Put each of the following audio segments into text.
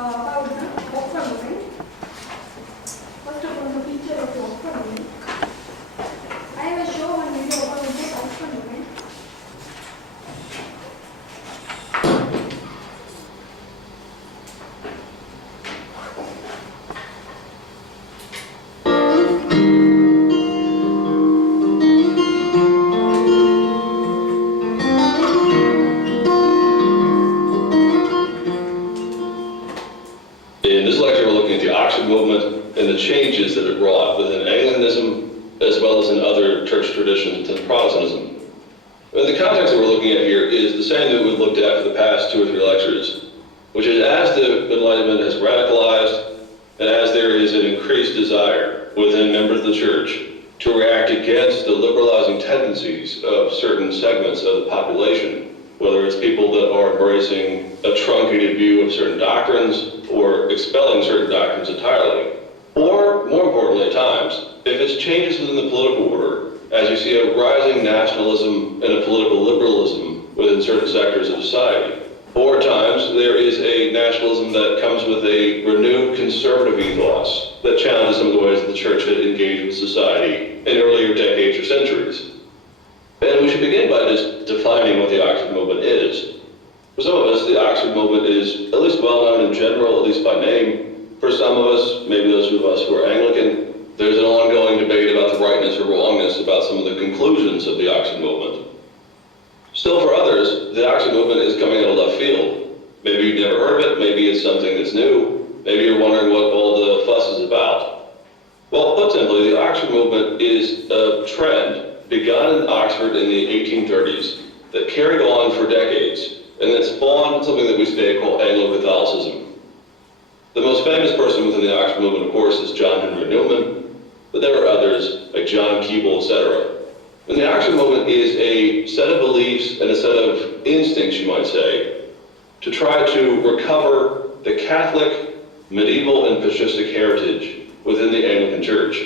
about the Oxford movement. First of all, the picture of the Oxford movement. I will show one video about the Oxford movement. In this lecture, we're looking at the Oxford movement and the changes that it brought within Anglicanism as well as in other church traditions within Protestantism. And the context that we're looking at here is the same that we've looked at for the past 2 or 3 lectures, which is as the Enlightenment has radicalized and as there is an increased desire within members of the church to react against the liberalizing tendencies of certain segments of the population, whether it's people that are embracing a truncated view of certain doctrines or expelling certain doctrines entirely. Or, more importantly at times, if it's changes within the political order, as you see a rising nationalism and a political liberalism within certain sectors of society. Or at times, there is a nationalism that comes with a renewed conservative ethos that challenges some of the ways that the church had engaged with society in earlier decades or centuries. And we should begin by just defining what the Oxford movement is. For some of us, the Oxford movement is at least well known in general, at least by name. For some of us, maybe those of us who are Anglican, there's an ongoing debate about the rightness or wrongness about some of the conclusions of the Oxford movement. Still for others, the Oxford movement is coming out of left field. Maybe you've never heard of it, maybe it's something that's new, maybe you're wondering what all the fuss is about. Well, put simply, the Oxford movement is a trend begun in Oxford in the 1830s that carried on for decades and that spawned something that we today call Anglo-Catholicism. The most famous person within the Oxford movement, of course, is John Henry Newman, but there are others like John Keble, etc. And the Oxford movement is a set of beliefs and a set of instincts, you might say, to try to recover the Catholic, medieval, and patristic heritage within the Anglican Church.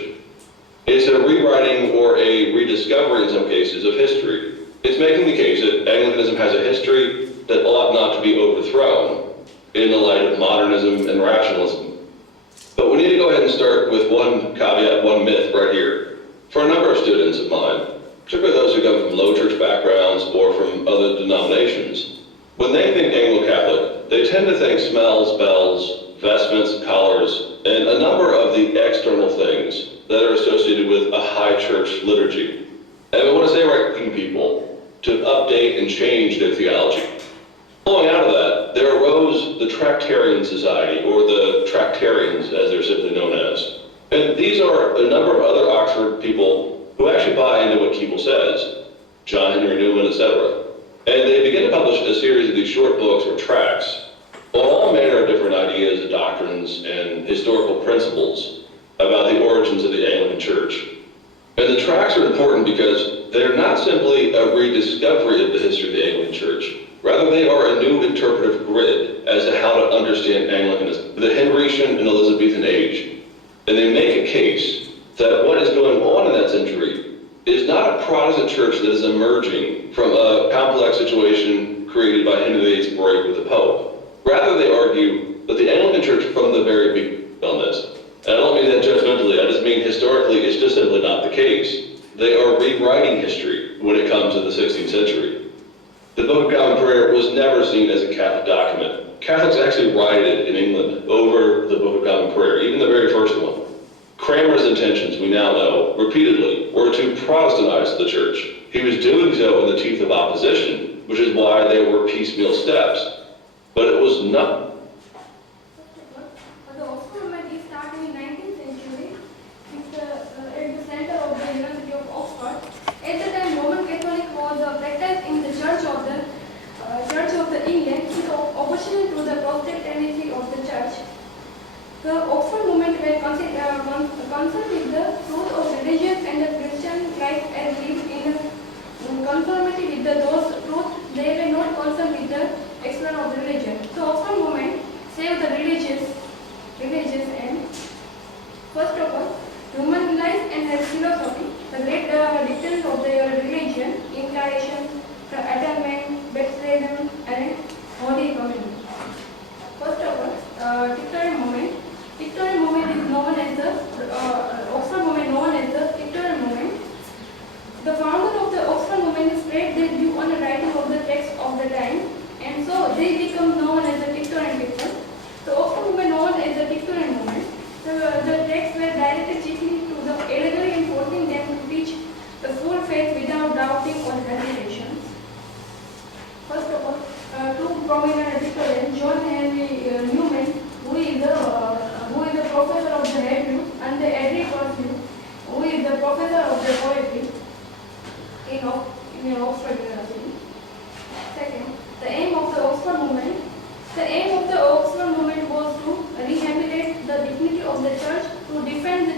It's a rewriting or a rediscovery, in some cases, of history. It's making the case that Anglicanism has a history that ought not to be overthrown in the light of modernism and rationalism. But we need to go ahead and start with one caveat, one myth right here. For a number of students of mine, particularly those who come from low church backgrounds or from other denominations, when they think Anglo-Catholic, they tend to think smells, bells, vestments, collars, and a number of the external things that are associated with a high church liturgy. And we want to say right-thinking people to update and change their theology. Flowing out of that, there arose the Tractarian Society, or the Tractarians, as they're simply known as. And these are a number of other Oxford people who actually buy into what Keble says, John Henry Newman, etc. And they begin to publish a series of these short books or tracts on all manner of different ideas, doctrines, and historical principles about the origins of the Anglican Church. And the tracts are important because they're not simply a rediscovery of the history of the Anglican Church. Rather, they are a new interpretive grid as to how to understand Anglicanism, the Henrician and Elizabethan age. And they make a case that what is going on in that century is not a Protestant church that is emerging from a complex situation created by Henry VIII's break with the Pope. Rather, they argue that the Anglican Church from the very beginning on this. And I don't mean that judgmentally, I just mean historically it's just simply not the case. They are rewriting history when it comes to the 16th century. The Book of Common Prayer was never seen as a Catholic document. Catholics actually rioted in England over the Book of Common Prayer, even the very first one. Cranmer's intentions, we now know, repeatedly, were to Protestantize the church. He was doing so in the teeth of opposition, which is why there were piecemeal steps. But it was not. The Oxford movement is started in 19th century. It's at the center of the University of Oxford. At the time, Roman Catholic was practiced in the Church of the England, with opposition to the Protestant tendency of the Church. The Oxford movement were concerned with the truth of religion and the Christian life as lived in conformity with those truths. They were not concerned with the external of the religion. So Oxford movement saved the religious end. First of all, human life and her philosophy, the great dictates of their religion, incarnation, atonement, baptism, and holy communion. First of all,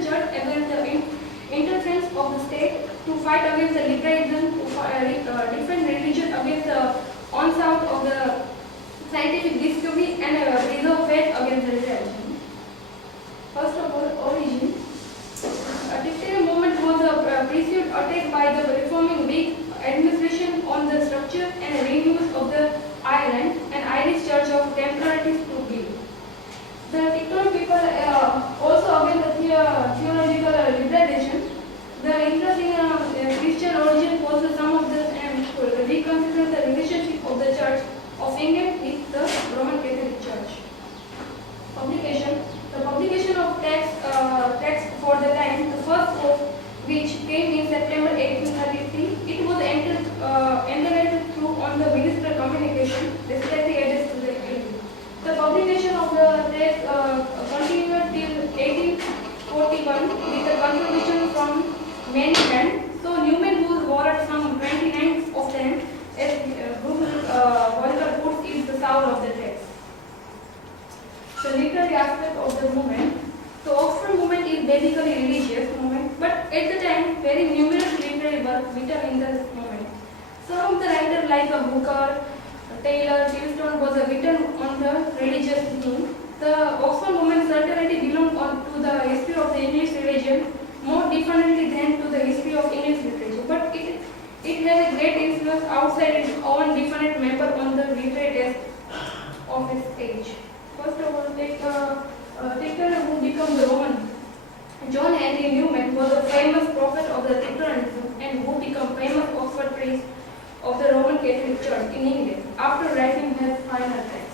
church against the interference of the state, to fight against the liberalism, to defend religion against the onslaught of the scientific discovery, and preserve faith against the religion. First of all, origin. A dictator movement was a pursued attack by the reforming Whig administration on the structure and reuse of the Ireland and Irish Church of Templarities to build. The Victorian people also against the theological liberalization. The interest in Christian origin was some of the reconsider the relationship of the Church of England with the Roman Catholic Church. Publication. The publication of text for the time, the first book, which came in September 1833, it was entered through on the minister communication, respectively addressed to the king. The publication of the text continued till 1841 with the contribution from many hands. So Newman, who borrowed some 29 of them, as Walter puts, is the soul of the text. The literary aspect of the movement. The Oxford movement is basically a religious movement, but at the time, very numerous literary work written in this movement. Some of the writers like Hooker, Taylor, Gilstone was written on the religious theme. The Oxford movement certainly belonged to the history of the English religion more differently than to the history of English literature, but it has a great influence outside its own different member on the literary desk of its age. First of all, take who became the Roman. John Henry Newman was a famous prophet of the Lutheranism and who became famous Oxford priest of the Roman Catholic Church in England after writing his final text.